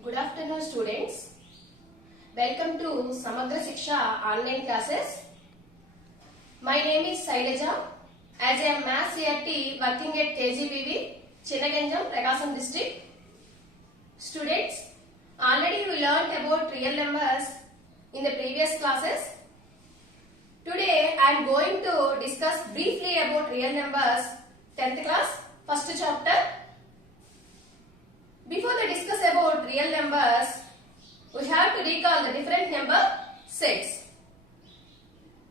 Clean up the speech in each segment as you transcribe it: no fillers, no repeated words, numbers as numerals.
Good afternoon students. Welcome to Samagra Shiksha online classes. My name is Sailaja. As I am Maths CRT working at KGBV, Chinnaganjam, Prakasam district. Students, already we learned about real numbers in the previous classes. Today I am going to discuss briefly about real numbers, 10th class, first chapter. Before we discuss about real numbers, we have to recall the different number sets.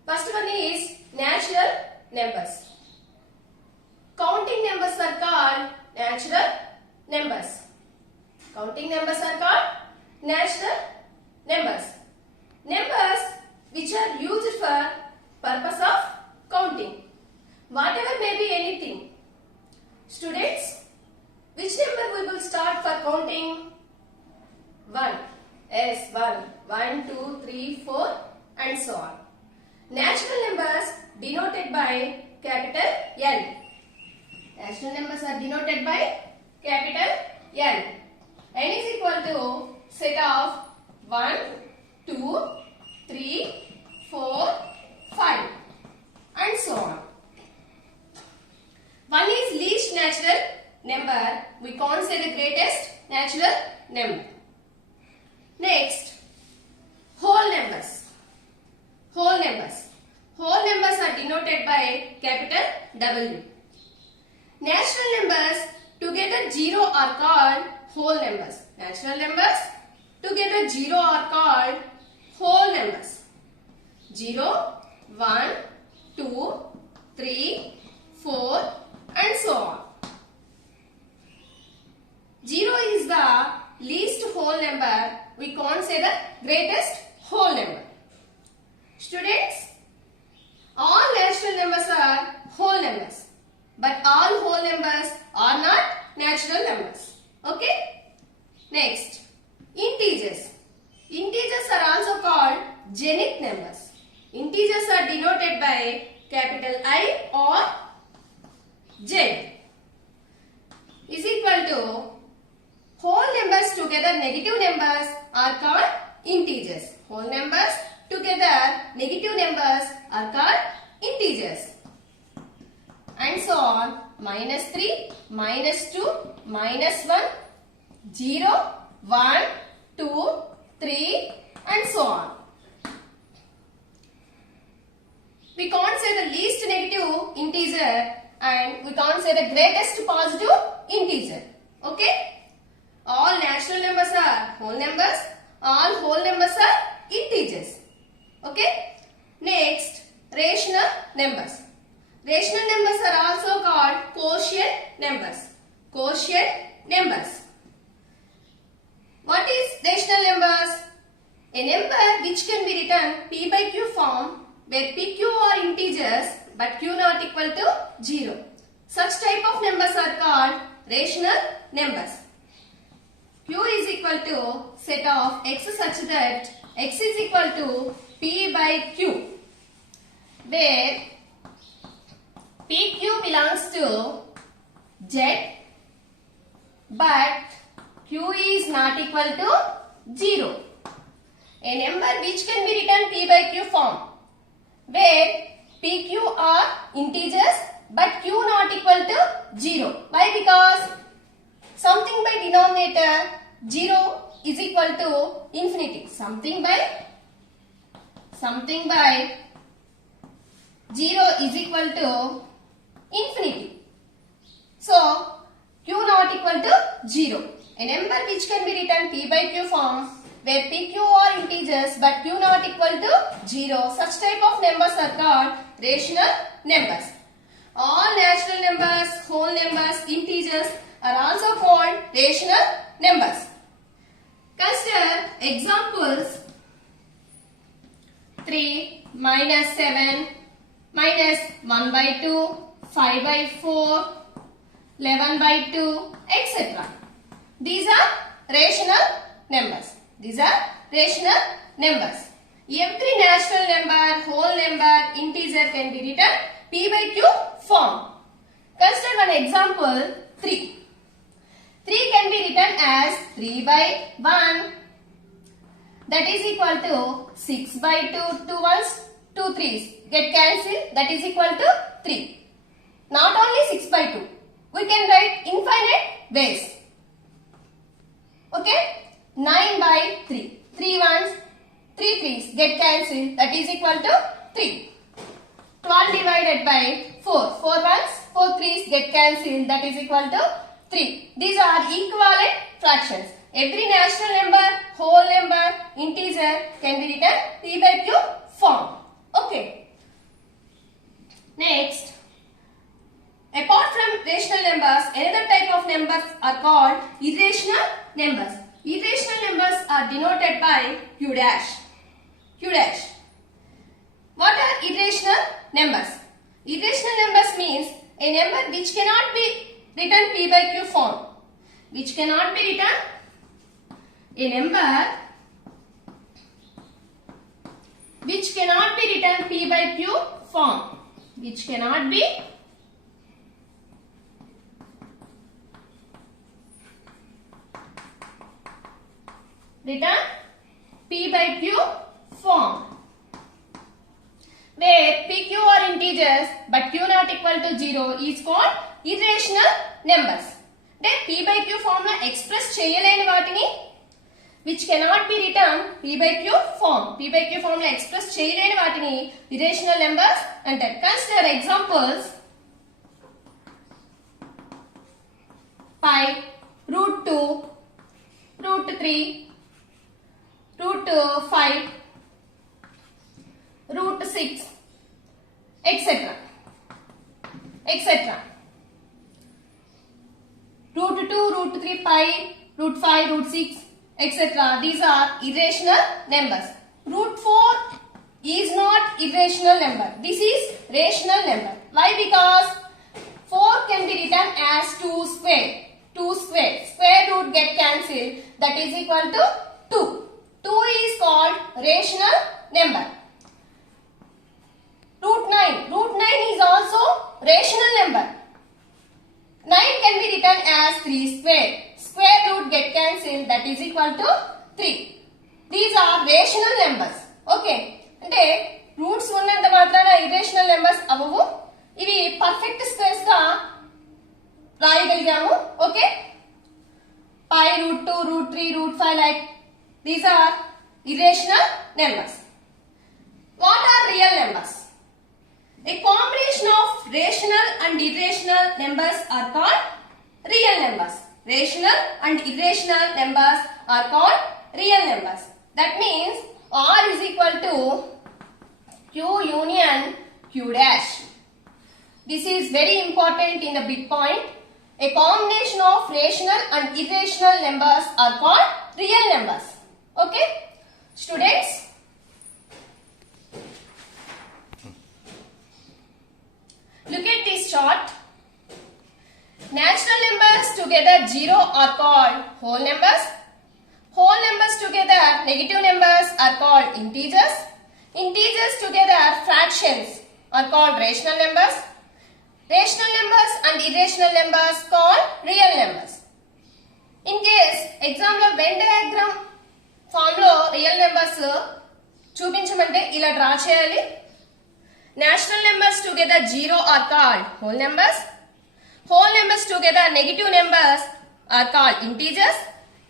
First one is natural numbers. Counting numbers are called natural numbers. Counting numbers are called natural numbers. Numbers which are used for purpose of counting. Whatever may be anything. Students, which number we will start for counting? 1. Yes, 1. 1, 2, 3, 4 and so on. Natural numbers denoted by capital N. Natural numbers are denoted by capital N. N is equal to set of 1, 2, 3, 4, 5 and so on. 1 is least natural number. We can't say the greatest natural number. Next, whole numbers. Whole numbers. Whole numbers are denoted by capital W. Natural numbers together 0 are called whole numbers. Natural numbers together 0 are called whole numbers. 0, 1, 2, 3, 4 and so on. 0 is the least whole number. We can't say the greatest whole number. Students, all natural numbers are whole numbers. But all whole numbers are not natural numbers. Okay? Next, integers. Integers are also called genetic numbers. Integers are denoted by capital I or Z. Is equal to whole numbers together negative numbers are called integers. Whole numbers together negative numbers are called integers. And so on. Minus 3, minus 2, minus 1, 0, 1, 2, 3 and so on. We can't say the least negative integer and we can't say the greatest positive integer. Okay? All natural numbers are whole numbers. All whole numbers are integers. Okay? Next, rational numbers. Rational numbers are also called quotient numbers. Quotient numbers. What is rational numbers? A number which can be written P by Q form where PQ are integers but Q not equal to 0. Such type of numbers are called rational numbers. Q is equal to set of x such that x is equal to P by Q, where PQ belongs to Z but Q is not equal to 0. A number which can be written P by Q form, where PQ are integers but Q not equal to 0. Why? Because something by denominator 0 is equal to infinity. Something by 0 is equal to infinity. So, Q not equal to 0. A number which can be written P by Q form where PQ are integers but Q not equal to 0. Such type of numbers are called rational numbers. All natural numbers, whole numbers, integers are also called rational numbers. Consider examples. 3 minus 7 minus 1 by 2, 5 by 4, 11 by 2, etc. These are rational numbers. These are rational numbers. Every natural number, whole number, integer can be written P by Q form. Consider one example 3. 3 can be written as 3 by 1. That is equal to 6 by 2. 2 ones, 2 3s get cancelled. That is equal to 3. Not only 6 by 2. We can write infinite ways. Okay? 9 by 3. 3 ones, 3 3s get cancelled. That is equal to 3. 12 divided by 4. 4 ones, 4 3s get cancelled. That is equal to 3. These are equivalent fractions. Every natural number, whole number, integer can be written P by Q form. Okay. Next, apart from rational numbers, another type of numbers are called irrational numbers. Irrational numbers are denoted by Q dash. Q dash. What are irrational numbers? Irrational numbers means a number which cannot be written P by Q form. Which cannot be written a number which cannot be written P by Q form. Which cannot be written P by Q form. Where PQ are integers but Q not equal to 0 is called irrational numbers. Then P by Q formula express చేయలేని వాటిని which cannot be written P by Q form. P by Q formula express చేయలేని వాటిని irrational numbers అంటారు. Consider examples. Pi, root 2, root 3, root 5, root 6, etc. etc. Root 2, root 3, pi, root 5, root 6, etc. These are irrational numbers. Root 4 is not irrational number. This is rational number. Why? Because 4 can be written as 2 square. 2 square. Square root get cancelled. That is equal to 2. 2 is called rational number. Root 9. Root 9 is also rational number. 9 can be written as 3 square. Square root get cancelled. That is equal to 3. These are rational numbers. Okay. అంటే roots ఉన్నంత మాత్రాన irrational numbers అవ్వవు. ఇవి perfect squares గా రాయగలిగాము. Okay. pi, root 2, root 3, root 5 like these are irrational numbers. What are real numbers? A combination of rational and irrational numbers are called real numbers. Rational and irrational numbers are called real numbers. That means R is equal to Q union Q dash. This is very important in a big point. A combination of rational and irrational numbers are called real numbers. Okay? Students, look at this chart. Natural numbers together 0 are called whole numbers. Whole numbers together negative numbers are called integers. Integers together fractions are called rational numbers. Rational numbers and irrational numbers called real numbers. In case exam lo Venn diagram form lo real numbers చూపించమంటే ఇలా draw చేయాలి. Natural numbers together 0 are called whole numbers. Whole numbers together negative numbers are called integers.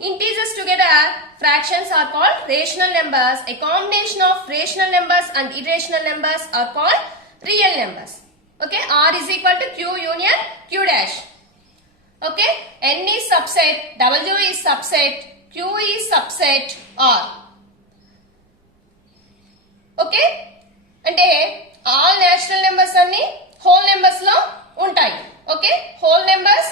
Integers together fractions are called rational numbers. A combination of rational numbers and irrational numbers are called real numbers. Okay, R is equal to Q union Q dash. Okay, N is subset, W is subset, Q is subset R. Okay, అంటే all natural numbers అన్ని whole numbers లో ఉంటాయి. Okay, whole numbers,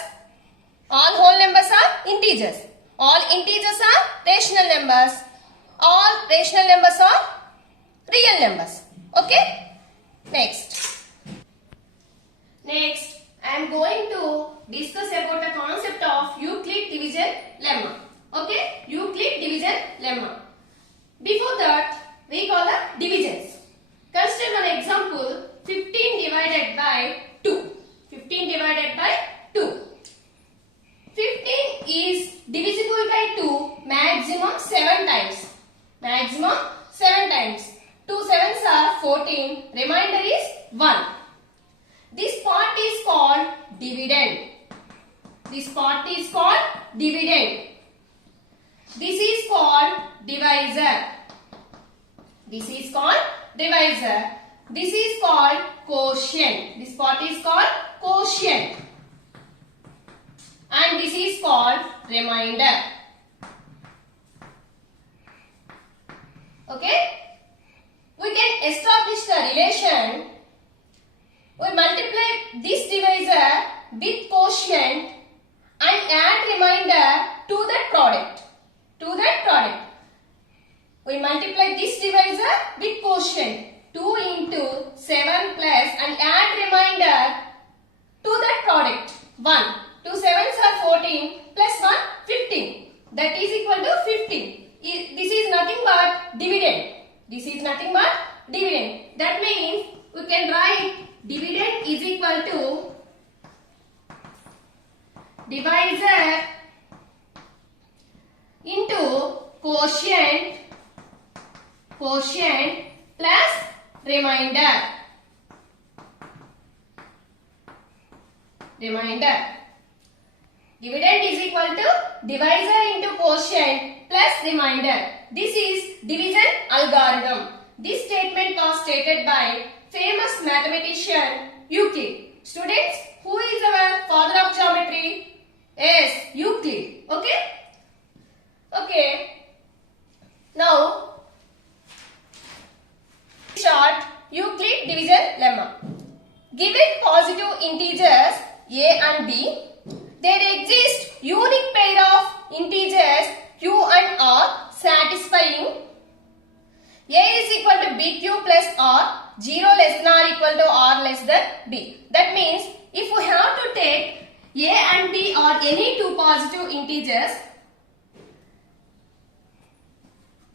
all whole numbers are integers. All integers are rational numbers. All rational numbers are real numbers. Okay, next. Next, I am going to discuss about the concept of Euclid division lemma. Okay, Euclid division lemma. Before that, we call the divisions. Consider one example: 15 divided by 2. 15 divided by 2. 15 maximum 7 times. Maximum 7 times. 2 sevens are 14. Remainder is 1. This part is called dividend. This part is called dividend. This is called divisor. This is called divisor. This is called quotient. This part is called quotient. And this is called remainder. Okay? We can establish the relation. We multiply this divisor with quotient and add remainder to that product. To that product. We multiply this divisor with quotient. 2 into 7 plus and add remainder to that product. 1. 2 sevens are 14 plus 1 15. That is equal to 15. This is nothing but dividend. This is nothing but dividend. That means we can write dividend is equal to divisor into quotient plus remainder. Dividend is equal to divisor into quotient plus remainder. This is division algorithm. This statement was stated by famous mathematician Euclid. Students, who is our father of geometry? Yes, Euclid. Okay? Okay. Now, short Euclid division lemma. Given positive integers a and b, there exists unique pair of integers q and r satisfying a is equal to bq plus r, 0 less than or equal to r less than b. That means if we have to take a and b or any two positive integers,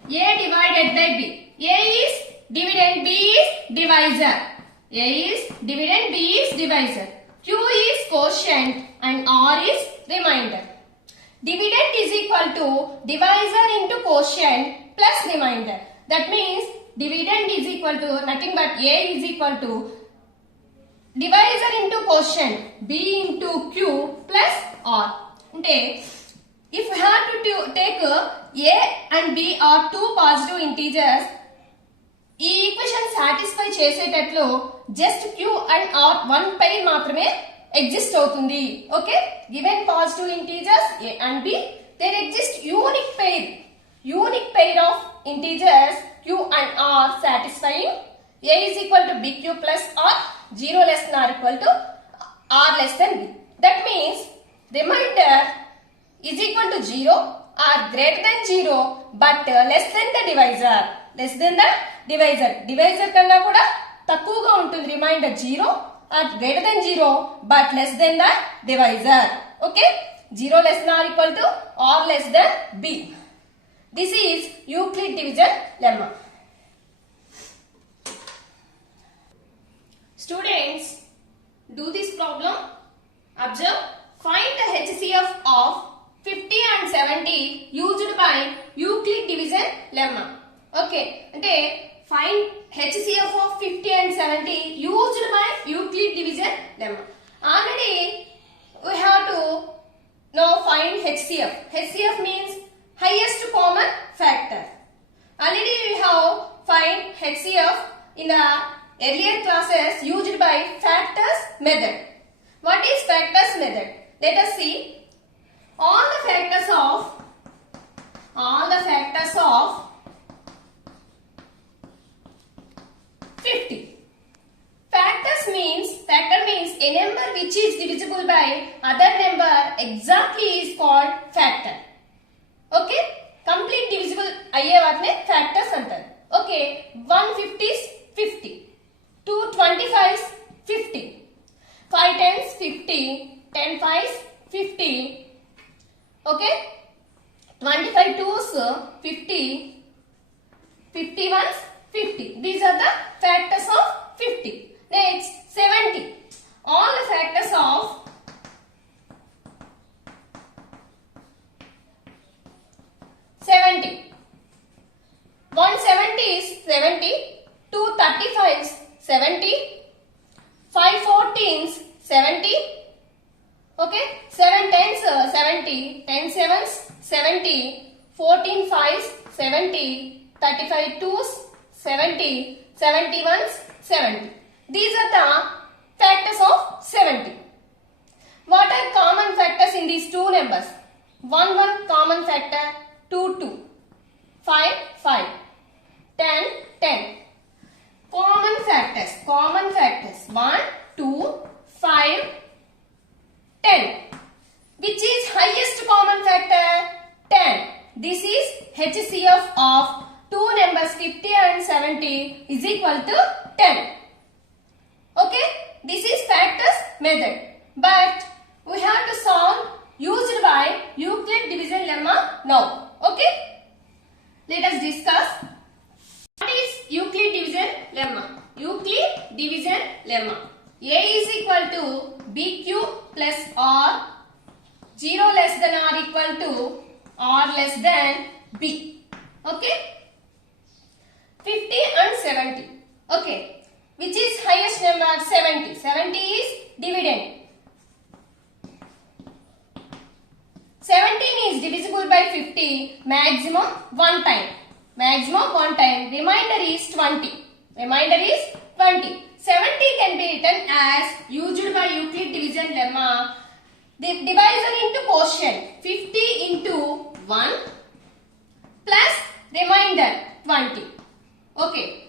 a divided by b. A is dividend, b is divisor. A is dividend, b is divisor. Q is quotient and r is remainder. Dividend is equal to divisor into quotient plus remainder. That means dividend is equal to nothing but a is equal to divisor into quotient b into q plus r. Okay. If we have to take a and b are two positive integers, ఈ equation satisfy చేసేటట్లు just q and r one pair మాత్రమే exist అవుతుంది. Okay, given positive integers a and b, there exist unique pair of integers q and r satisfying a is equal to bq plus r, 0 less than or equal to r less than b. That means remainder is equal to 0 or greater than 0 but less than the divisor. Less than the divisor. Divisor కన్నా కూడా తక్కువగా ఉంటుంది reminder 0 or greater than 0 but less than the divisor. Okay? 0 less than or equal to or less than b. This is Euclid division lemma. Students, do this problem. Observe. Find the HCF of 50 and 70 used by Euclid division lemma. Okay, అంటే find HCF of 50 and 70 used by Euclid division lemma. Already we have to now find HCF. HCF means highest common factor. Already we have find HCF in the earlier classes used by factors method. What is factors method? Let us see. All the factors of 50. Factor means a number which is divisible by other number exactly is called factor. Okay? Complete divisible అయ్యే వాటినే factors అంటారు. Okay, 150 is 50. 225 is 50. 5 times 50. 10 5 50. Okay? 25 2s 50. 51 50. These are the factors of 50. Next 70. All the factors of 70, 14 fives, 70, 35 twos, 70, 71s, 70. These are the factors of 70. What are common factors in these two numbers? 1 common factor, 2 5 5, 10 10. Common factors 1 2 5 10. Which is highest common factor? 10. This is HCF of two numbers 50 and 70 is equal to 10. Okay, this is factors method, but we have to solve used by Euclid division lemma now. Okay, let us discuss what is Euclid division lemma. Euclid division lemma. A is equal to BQ plus R, 0 less than or equal to R less than B. Okay, 50 and 70. Okay, which is highest number? 70. 70 is dividend. 17 is divisible by 50 maximum one time. Maximum one time. Remainder is 20. Remainder is 20. 70 can be written as used by Euclid division lemma. The divisor into quotient 50 into 1 plus remainder 20. Okay.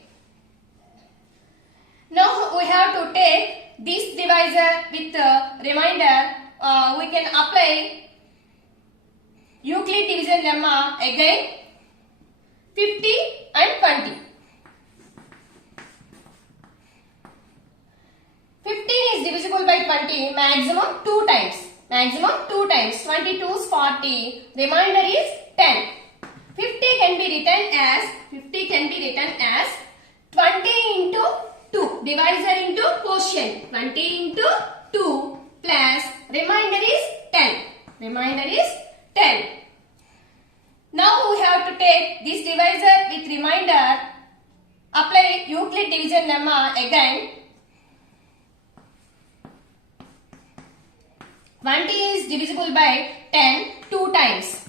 Now we have to take this divisor with remainder. We can apply Euclid division lemma again. 50 and 20. 15 is divisible by 20 maximum 2 times. Maximum 2 times. 22 is 40. Remainder is 10. 50 can be written as 20 into 2. Divisor into quotient. 20 into 2 plus remainder is 10. Remainder is 10. Now we have to take this divisor with remainder. Apply Euclid division lemma again. 20 is divisible by 10 2 times.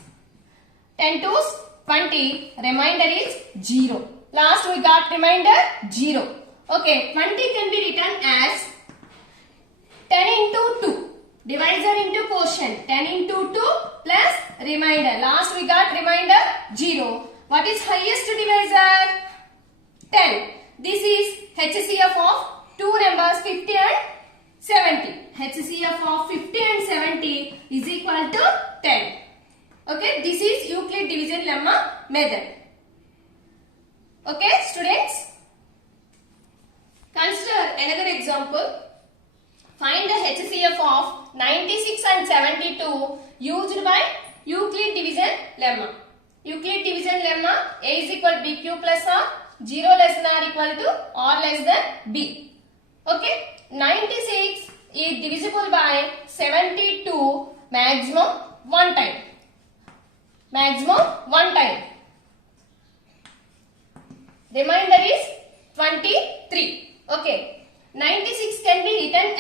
10 twos 20. Remainder is 0. Last we got remainder 0. Okay, 20 can be written as 10 into 2. Divisor into quotient. 10 into 2 plus remainder. Last we got remainder 0. What is highest divisor? 10. This is HCF of two numbers 50 and 70. HCF of 50 and 70 is equal to 10. Okay, this is Euclid division lemma method. Okay, students, consider another example. Find the HCF of 96 and 72 used by Euclid division lemma. Euclid division lemma, A is equal to BQ plus R, 0 less than or equal to R less than B. Okay, 96 is divisible by 72 maximum one time. Maximum one time. Remainder is 23. Okay. 96 can be written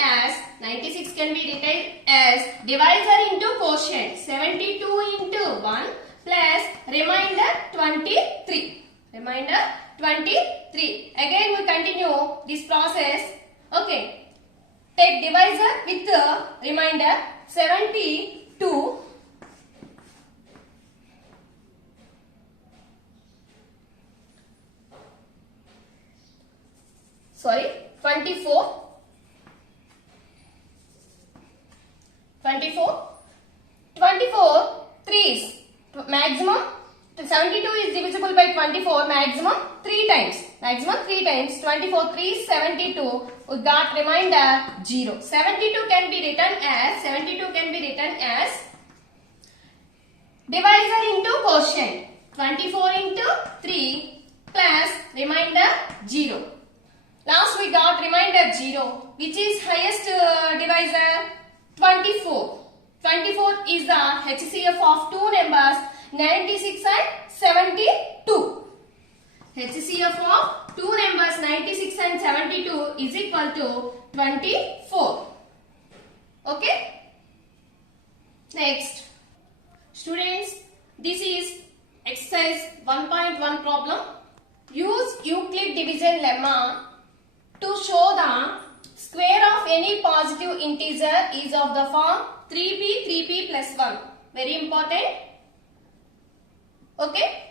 as divisor into quotient. 72 into 1 plus remainder 23. Remainder 23. Again we continue this process. Okay. Take divisor with the remainder 72. Sorry, 24. 24 threes. Maximum 72 is divisible by 24 maximum 3 times. Maximum 3 times. 24 3 72. We got remainder 0. 72 can be written as divisor into quotient. 24 into 3 plus remainder 0. Last we got remainder 0. Which is highest divisor? 24. 24 is the HCF of two numbers 96 and 72. HCF of two numbers 96 and 72 is equal to 24. Okay. Next, students, This is exercise 1.1 problem. Use Euclid division lemma to show the square of any positive integer is of the form 3p plus 1. Very important. Okay.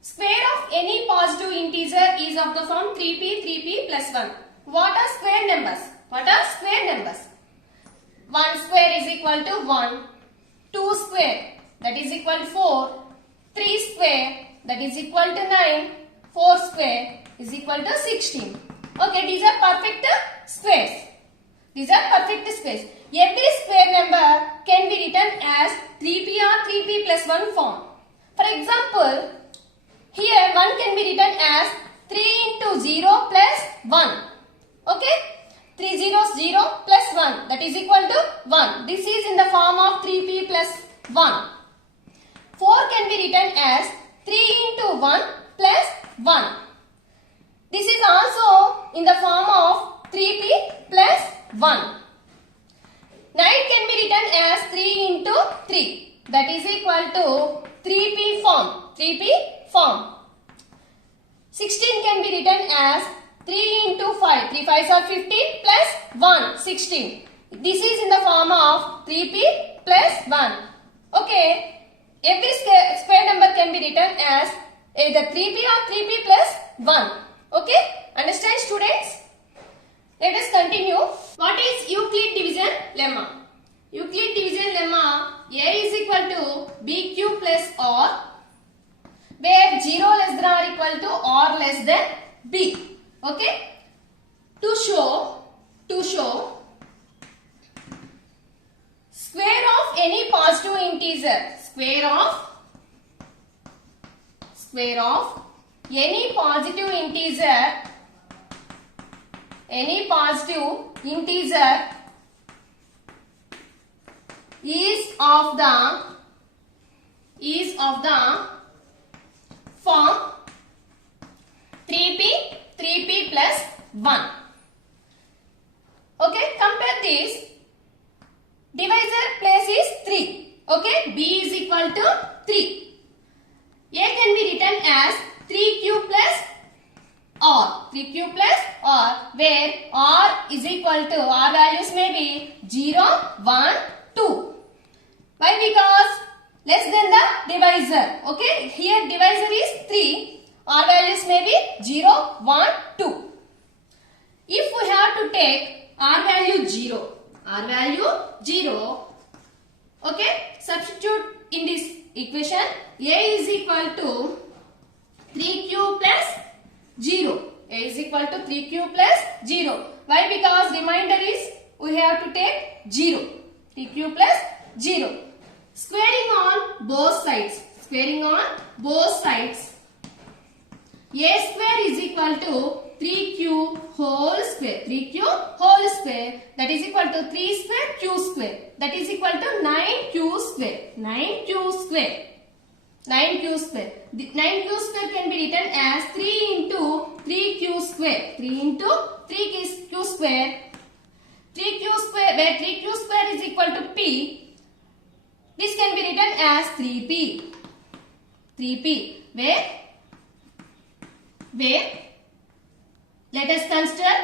Square of any positive integer is of the form 3p plus 1. What are square numbers? What are square numbers? 1 square is equal to 1. 2 square, that is equal to 4. 3 square, that is equal to 9. 4 square is equal to 16. Okay, these are perfect squares. These are perfect squares. Every square number can be written as 3p or 3p plus 1 form. For example, here 1 can be written as 3 into 0 plus 1. Okay? 3 zeros 0 plus 1, that is equal to 1. This is in the form of 3p plus 1. 4 can be written as 3 into 1 plus 1. This is also in the form of 3p plus 1. 9 can be written as 3 into 3, that is equal to 3p form. 3p form. 16 can be written as 3 into 5. 3 5s are 15 plus 1. 16. This is in the form of 3p plus 1. Okay. Every square number can be written as either 3p or 3p plus 1. Okay. Understand, students? Let us continue. What is Euclid division lemma? Euclid division lemma, A is equal to BQ plus R, where 0 less than or equal to R less than B. Okay? To show square of any positive integer, square of any positive integer is of the form 3p plus 1. Okay, compare this. Divisor place is 3. Okay, b is equal to 3. A can be written as 3q plus r. 3q plus r, where r is equal to, r values may be 0, 1, 2. Why? Because less than the divisor. Okay, here divisor is 3. R values may be 0, 1, 2. If we have to take R value 0, okay, substitute in this equation. A is equal to 3q plus 0. A is equal to 3q plus 0. Why? Because remainder is, we have to take 0. 3q plus 0. Squaring on both sides. A square is equal to 3q whole square. 3q whole square, that is equal to 3 square q square, that is equal to 9q square. 9q square. The 9q square can be written as 3 into 3q square. 3 into 3q square. 3q square, where 3q square is equal to p. This can be written as 3p. 3p. Where let us consider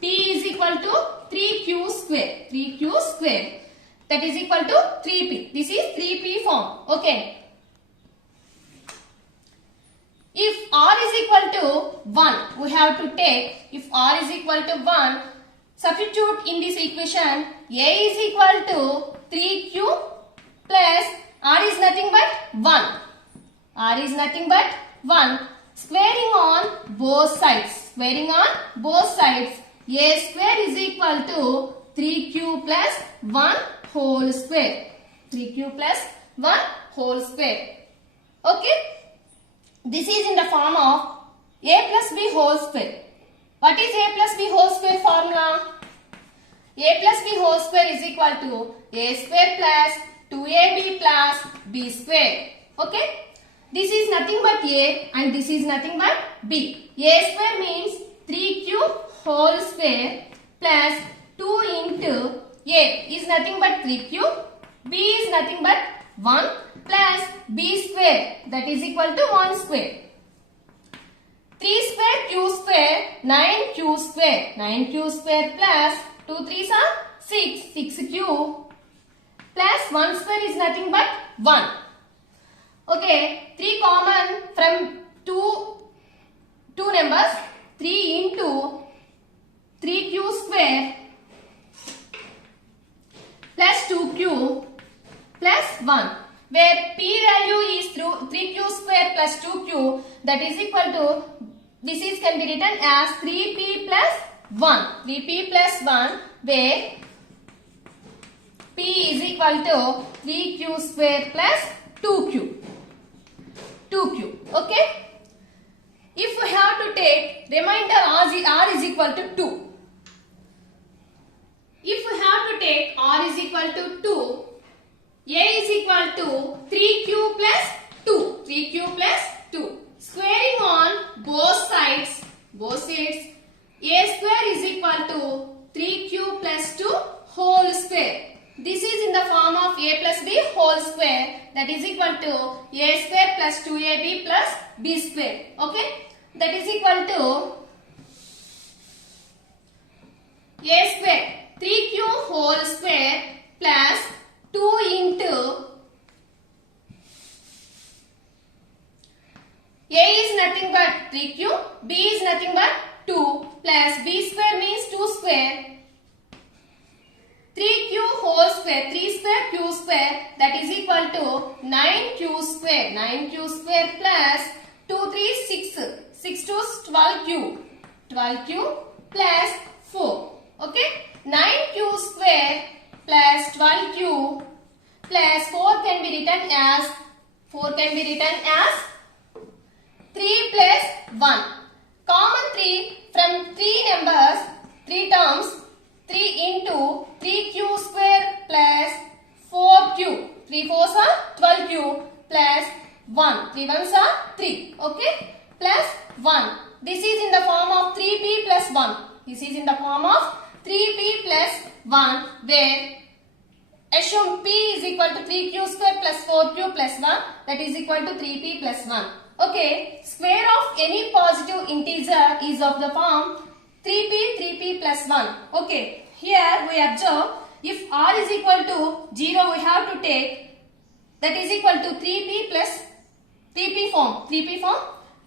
p is equal to 3q square. 3q square, that is equal to 3p. This is 3p form. Okay. If r is equal to 1, we have to take, if r is equal to 1, substitute in this equation. A is equal to 3q plus r is nothing but 1. R is nothing but 1. Squaring on both sides. A square is equal to 3q plus 1 whole square. 3q plus 1 whole square. Okay. This is in the form of a plus b whole square. What is a plus b whole square formula? A plus b whole square is equal to a square plus 2ab plus b square. Okay. This is nothing but a and this is nothing but b. A square means 3q whole square plus 2 into a is nothing but 3q, b is nothing but 1 plus b square, that is equal to 1 square. 3 square q square, 9q square. 9q square plus 2 3s are 6. 6q plus 1 square is nothing but 1. Okay, 3 common from two numbers. 3 into 3q square plus 2q plus 1, where p value is through 3q square plus 2q, that is equal to, this is can be written as 3p plus 1. 3p plus 1, where p is equal to 3q square plus 2q. Okay. If we have to take remainder r is equal to 2. If we have to take r is equal to 2, a is equal to 3q plus 2. 3q plus 2. Squaring on both sides, a square is equal to 3q plus 2 whole square. This is in the form of a plus b whole square, that is equal to a square plus 2ab plus b square. Okay, that is equal to a square 3q whole square plus 2 into a is nothing but 3q, b is nothing but 2 plus b square means 2 square. 3q whole square, 3 square q square, that is equal to 9q square. 9q square plus 2 3 6. 6 to 12q. 12q plus 4. Okay. 9q square plus 12q plus 4 can be written as 3 plus 1. Common 3 from 3 numbers, 3 terms. 3 into 3q square plus 4q. 3 4s are 12q plus 1. 3 1s are 3. Okay. Plus 1. This is in the form of 3p plus 1. This is in the form of 3p plus 1, where assume p is equal to 3q square plus 4q plus 1, that is equal to 3p plus 1. Okay. Square of any positive integer is of the form 3p plus 1. Okay. Here we observe, if r is equal to 0, we have to take, that is equal to 3p plus 3p form.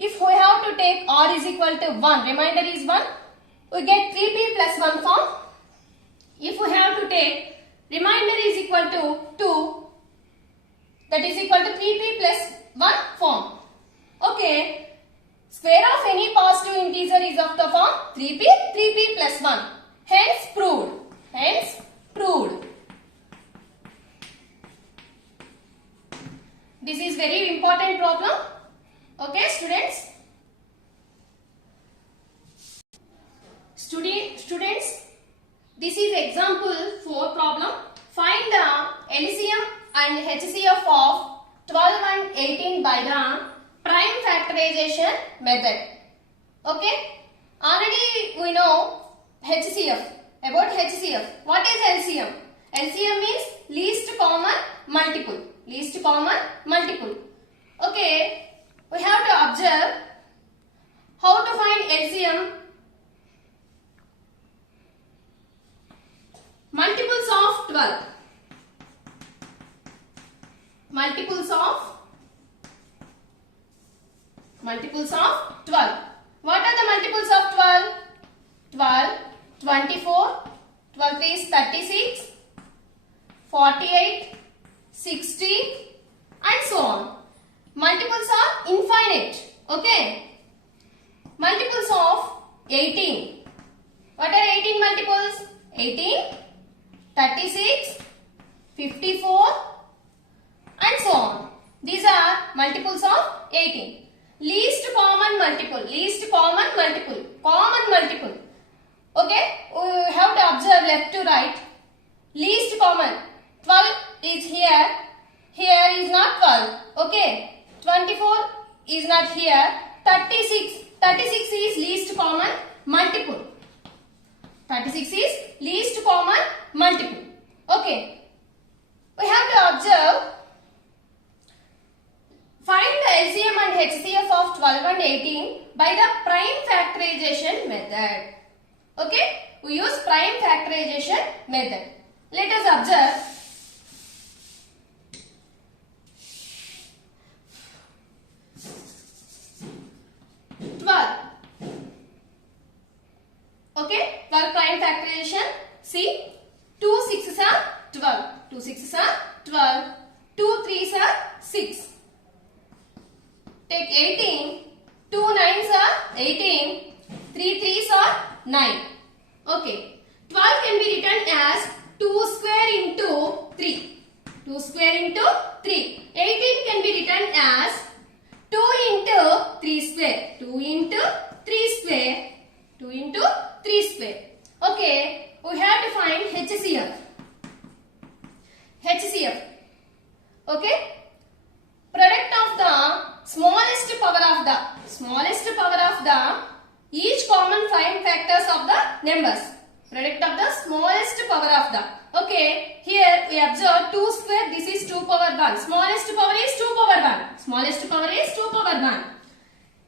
If we have to take r is equal to 1, remainder is 1, we get 3p plus 1 form. If we have to take remainder is equal to 2, that is equal to 3p plus 1 form. Okay. Square of any positive integer is of the form 3p plus 1. Hence proved. This is very important problem. Okay, students. Students, this is example 4 problem. Find the LCM and HCF of 12 and 18 by the prime factorization method. Okay. Already we know HCF. About HCF. What is LCM? LCM means least common multiple. Okay. We have to observe how to find LCM. Multiples of 12. Multiples of 12. What are the multiples of 12? 12, 24, 12 is 36, 48, 60 and so on. Multiples are infinite. Okay. Multiples of 18. What are 18 multiples? 18, 36, 54 and so on. These are multiples of 18. Least common multiple. Common multiple. Okay. We have to observe left to right. Least common. 12 is here. Here is not 12. Okay. 24 is not here. 36. 36 is least common multiple. 36 is least common multiple. Okay. We have to observe HCF of 12 and 18 by the prime factorization method. Okay, we use prime factorization method. Let us observe. Okay, 12 prime factorization. See, 2 6s are 12. 2 6s are 12. 2 3s are 6. Take 18. 2 9s are 18. 3 3s are 9. Okay. 12 can be written as 2 square into 3. 2 square into 3. 18 can be written as 2 into 3 square. 2 into 3 square. 2 into 3 square. Okay. We have to find HCF. HCF. Okay. Product of the smallest power of the each common prime factors of the numbers. Product of the smallest power of the. Okay, here we observe 2 square, this is 2 power 1. Smallest power is 2 power 1. Smallest power is 2 power 1.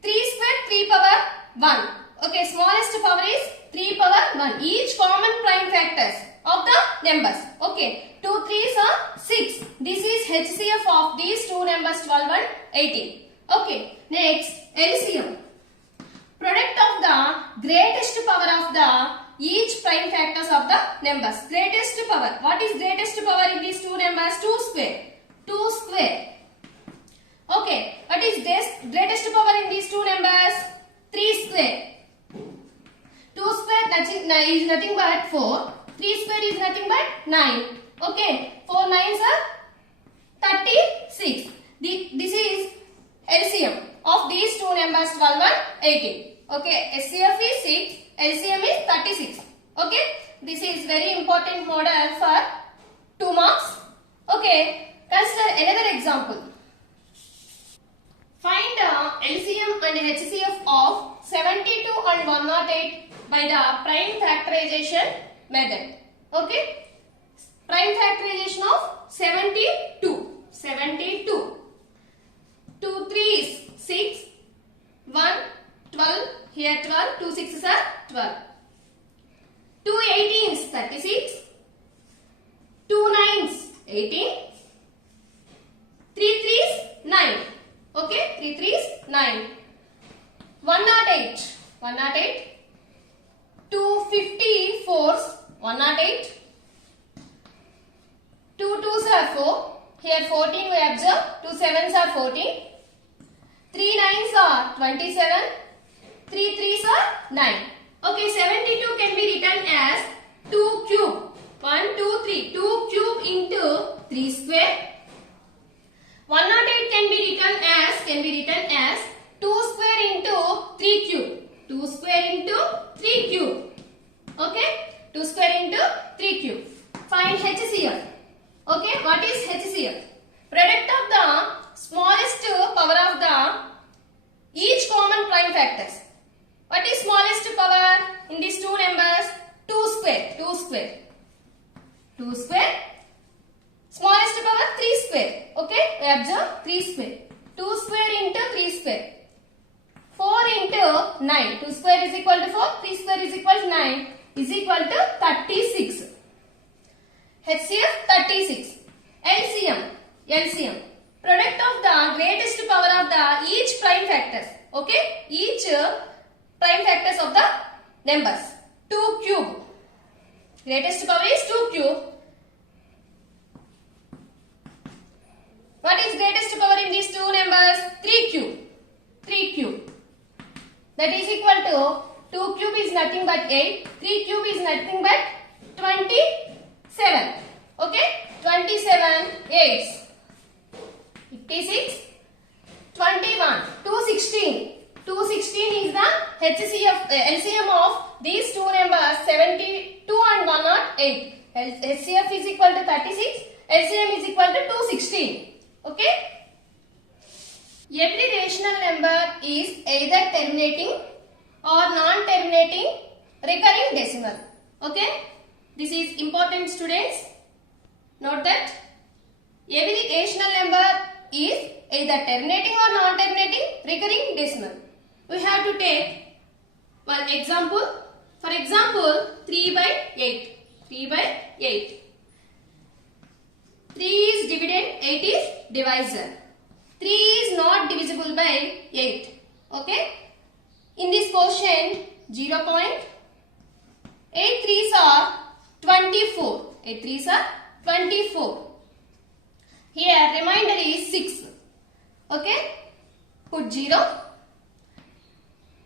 3 square, 3 power 1. Okay, smallest power is 3 power 1. Each common prime factors of the numbers. Okay, 2 3s are 6. This is HCF of these two numbers 12 and 18. Okay, next LCM. Product of the greatest power of the each prime factors of the numbers. Greatest power. What is greatest power in these two numbers? 2 square. 2 square. Okay. What is greatest power in these two numbers? 3 square. 2 square is nothing but 4. 3 square is nothing but 9. Okay. 4 9s are 36. This is LCM of these two numbers 12 and 18. Okay, SCF is 6, LCM is 36. Okay, this is very important model for 2 marks. Okay, consider another example. Find LCM and HCF of 72 and 108 by the prime factorization method. Okay, prime factorization of 72. 72. 2 3s 6, 1 12, here 12, 2 6s are 12. 2 18s 36, 2 9s 18, 3 3s 9. Okay, 3 3s 9. 108, 108. 2 54s 108. 2 2s are 4. Here 14 we observe. 2 7s are 14. 3 9s are 27. 3 3s are 9. Okay, 72 can be written as 2 cube. 1, 2, 3. 2 cube into 3 square. 108 can be written as 2 square into 3 cube. 2 square into 3 cube. Okay, 2 square into 3 cube. Find HCF. Okay, what is HCF? Product of the smallest power of the each common prime factors. What is smallest power in these two numbers? 2 square. 2 square. 2 square. Smallest power 3 square. Okay, we observe 3 square. 2 square into 3 square. 4 into 9. 2 square is equal to 4. 3 square is equal to 9. Is equal to 36. HCF 36. LCM. Product of the greatest power of the each prime factors. Okay, each prime factors of the numbers. 2 cube. Greatest power is 2 cube. What is greatest power in these two numbers? 3 cube. 3 cube. That is equal to 2 cube is nothing but 8. 3 cube is nothing but 27. Okay? 27 8s. 56. 21. 216. 216 is the LCM of these two numbers 72 and 108. HCF is equal to 36. LCM is equal to 216. Okay? Every rational number is either terminating or non-terminating recurring decimal. Okay? This is important, students. Note that every rational number is either terminating or non-terminating recurring decimal. We have to take one example. For example, 3 by 8. 3 by 8. 3 is dividend, 8 is divisor. 3 is not divisible by 8. Okay. In this quotient, 0.83 are 24. 8 3s are 24. Here remainder is 6. Okay. Put 0.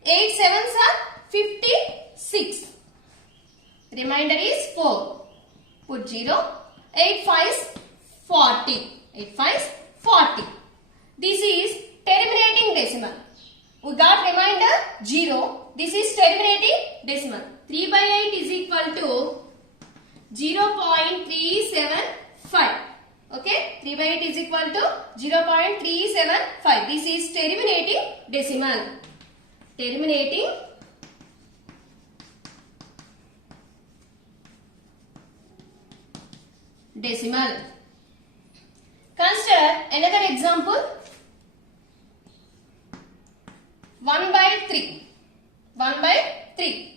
8 7s are 56. Remainder is 4. Put 0. 8 5s 40. 8 5s 40. This is terminating decimal. We got remainder 0. This is terminating decimal. 3 by 8 is equal to 0.375. Okay. 3 by 8 is equal to 0.375. This is terminating decimal. Terminating decimal. Consider another example. 1 by 3. 1 by 3.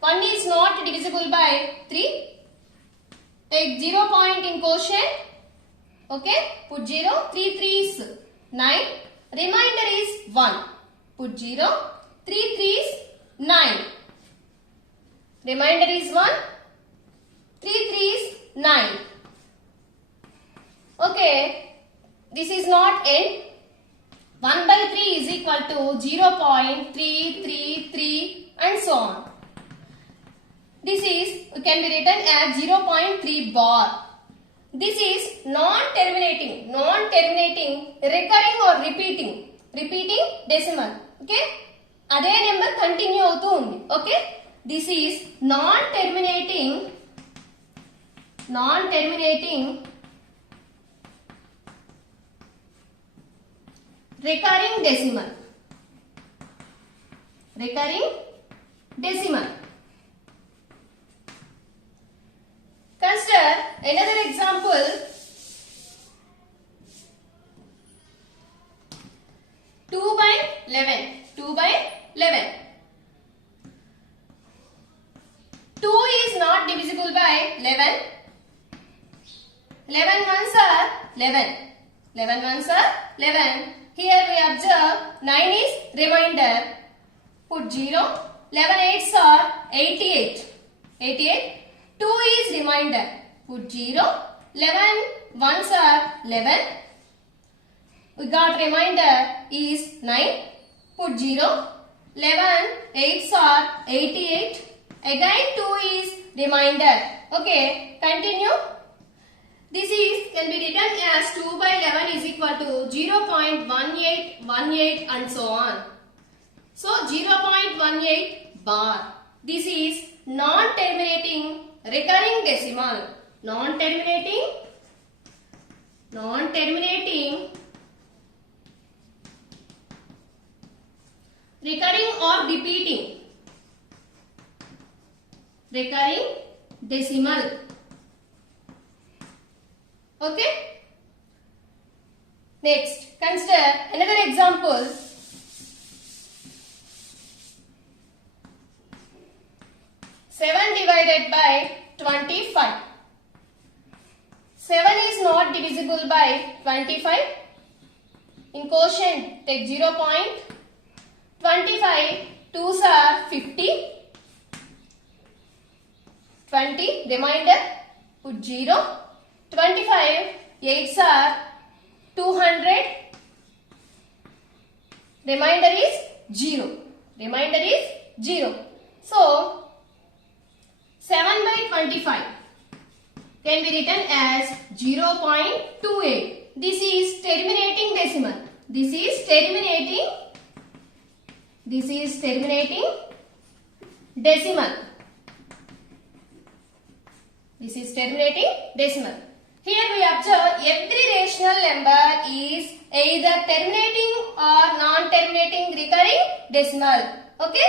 1 is not divisible by 3. Take 0 point in quotient. Okay. Put 0. 3 3s 9. Remainder is 1. Put 0. 3 3s 9. Remainder is 1. 3 3s 9. Okay. This is not n. 1 by 3 is equal to 0.333 and so on. This is can be written as 0.3 bar. This is non-terminating, recurring or repeating decimal. Okay. Adhe number continue avutu undi. Okay. This is non-terminating recurring decimal. Consider another example. 2 by 11. 2 by 11. 2 is not divisible by 11. 11 ones are 11. 11 ones are 11. Here we observe 9 is remainder. Put 0. 11 8s are 88. 88. 2 is remainder. Put 0. 11 ones are 11. We got remainder is 9. Put 0. 11 8s are 88. Again 2 is remainder. Okay. Continue. This is can be written as 2 by 11 is equal to 0.1818 and so on. So 0.18 bar. This is non-terminating recurring decimal. Non-terminating recurring or repeating recurring decimal. Okay. Next, consider another example. 7 divided by 25. 7 is not divisible by 25. In quotient, take 0.25. 2s are 50. 20 remainder. Put 0. 25 8s are 200. Remainder is 0. So 7 by 25 can be written as 0.28. This is terminating decimal. This is terminating decimal. Here we observe every rational number is either terminating or non-terminating recurring decimal. Okay?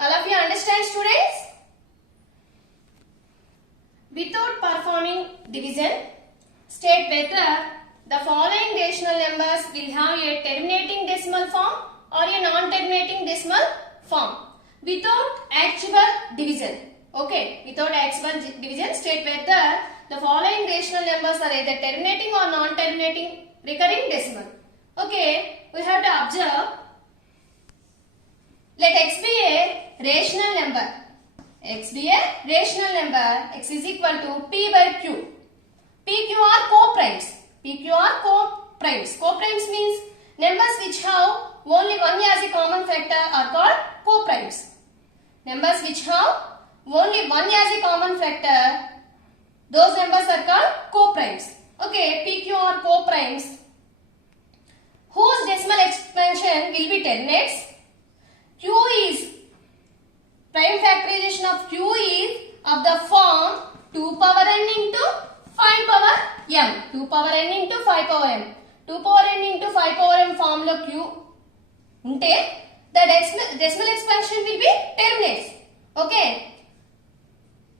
All of you understand, students? Without performing division, state whether the following rational numbers will have a terminating decimal form or a non-terminating decimal form without actual division. Okay, without actual division, state whether the following rational numbers are either terminating or non-terminating recurring decimal. Okay, we have to observe. Let x be a rational number. X be a rational number. X is equal to p by q. P, Q are co-primes. P, Q are co-primes. Co-primes means numbers which have only one as a common factor are called co-primes. Numbers which have only one as a common factor, those numbers are called co-primes. Okay, P, Q are co-primes whose decimal expansion will be terminates. Q is prime factorization of Q is of the form 2 power n into 5 power m. 2 power n into 5 power m. 2 power n into 5 power m form lo Q unte the decimal expansion will be terminates. Okay.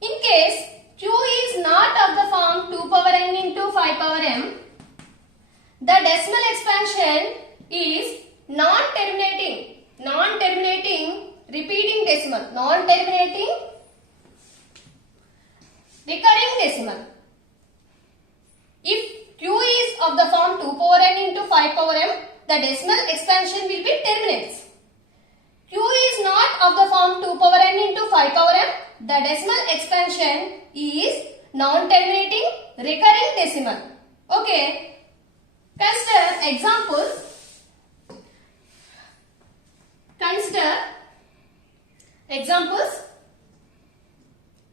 In case Q is not of the form 2 power n into 5 power m, the decimal expansion is non-terminating repeating decimal, non-terminating recurring decimal. If Q is of the form 2 power n into 5 power m, the decimal expansion will be terminates. Q is not of the form 2 power n into 5 power m, the decimal expansion is non-terminating recurring decimal. Okay. Consider examples. Consider examples.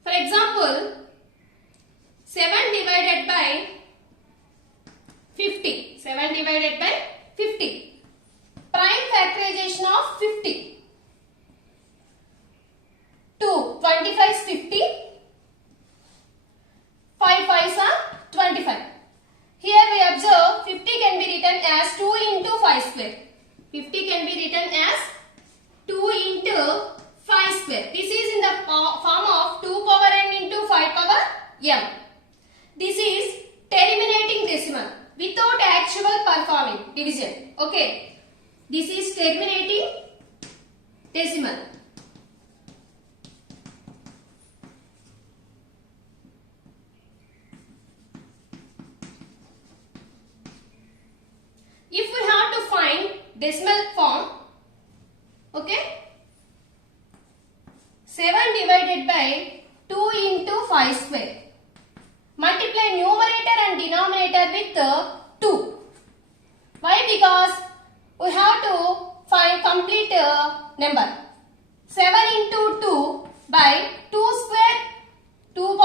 For example, 7 divided by 50. 7 divided by 50. Prime factorization of 50. 2 25 is 50. 5 5s are 25. Here we observe 50 can be written as 2 into 5 square. 50 can be written as 2 into 5 square. This is in the form of 2 power n into 5 power m. This is terminating decimal without actual performing division. Okay. This is terminating decimal. If we have to find decimal form, okay, 7 divided by 2 into 5 square. Multiply numerator and denominator with 2. Why? Because we have to find complete number. 7 into 2 by 2 square. 2 power 1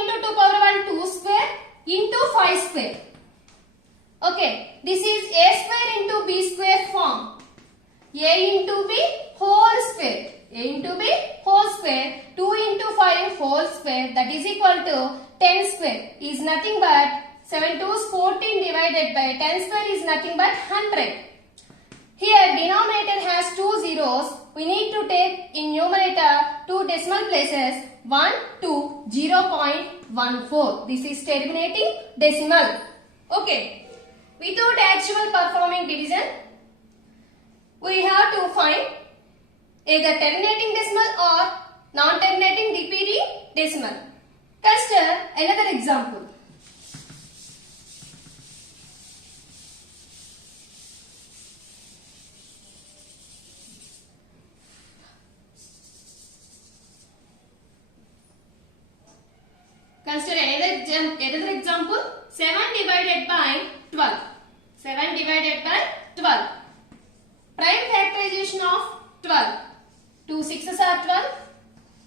into 2 power 1, 2 square into 5 square. Okay, this is a square into b square form. A into b whole square. A into b whole square. 2 into 5 whole square, that is equal to 10 square is nothing but 7 2's 14 divided by 10 square is nothing but 100. Here denominator has 2 zeros. We need to take in numerator 2 decimal places 1 to 0.14. This is terminating decimal. Okay. Without actual performing division, we have to find either terminating decimal or non-terminating repeating decimal. Consider another example. Consider another example. 7 divided by 12. 7 divided by 12. Prime factorization of 12. 2 6s are 12.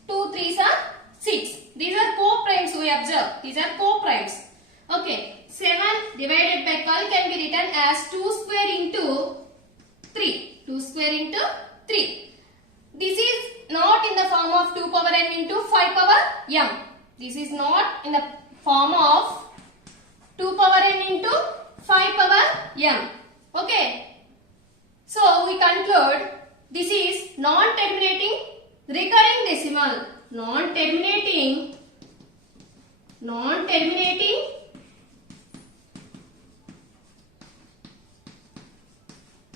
2 3s are 6. These are co-primes we observe. These are co-primes. Okay. 7 divided by 12 can be written as 2 square into 3. 2 square into 3. This is not in the form of 2 power n into 5 power m. This is not in the form of 2 power n into 5 power m. Okay. So we conclude this is non-terminating recurring decimal. Non-terminating